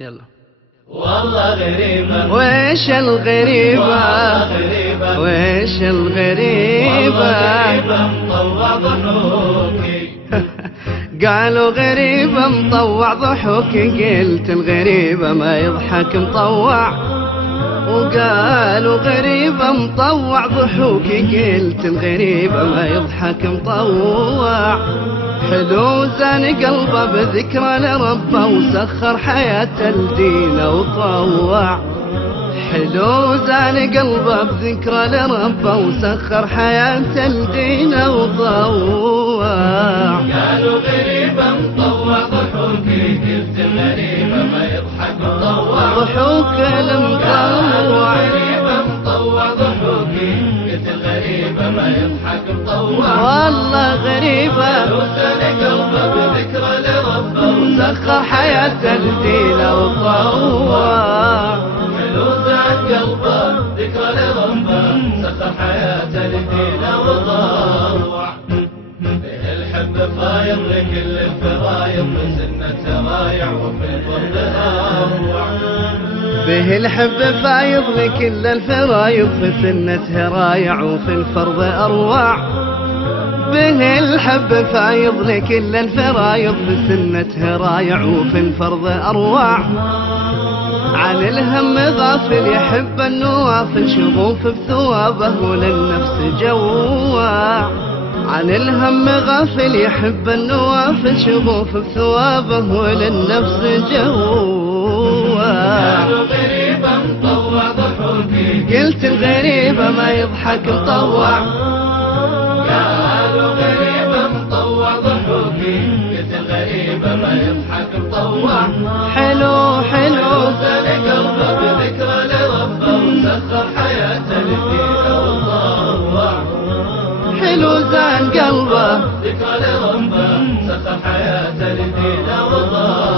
يلا. والله غريبة ويش الغريبة ويش الغريبة مطوع ضحوكي قالوا غريبة مطوع ضحوكي، قلت الغريبة ما يضحك مطوع. وقالوا غريبة مطوع ضحوكي، قلت الغريبة ما يضحك مطوع. حلو زان قلبه بذكرى لربه وسخر حياته لدينه وطوع. حلو زان قلبه بذكرى لربه وسخر حياته لدينه وطوع. قالوا غريبة مطوع ضحوكي، قلت الغريبة ما يضحك مطوع. ضحوك المطوع غريبة مطوع ضحوكي، قلت الغريبة ما يضحك مطوع. والله غريبة وسان قلبه بذكرى لربه وسخر حياته لدينه وطوع. حلو زان قلبه ذكرى لربه سخر حياته لدينه وطوع. به الحب فايض لكل الفرايض بسنة رايع وفي الفرد أروع. به الحب فايض لكل الفرايض في سنته رايع وفي الفرض أروع. به الحب فايض لكل الفرايض في سنته رايع وفي الفرض أروع. عن الهم غافل يحب النوافل شغوف بثوابه وللنفس جواع. عن الهم غافل يحب النوافل شغوف بثوابه وللنفس جواع. غريبة مطوع ضحوكي، قلت الغريبة ما يضحك مطوع. قالوا غريبة مطوع ضحوكي، قلت الغريبة ما يضحك مطوع. حلو حلو زان قلبه بذكرى لربه وسخر حياته لدينه وطوع. حلو زان قلبه ذكرى لربه سخر حياته لدينه وطوع.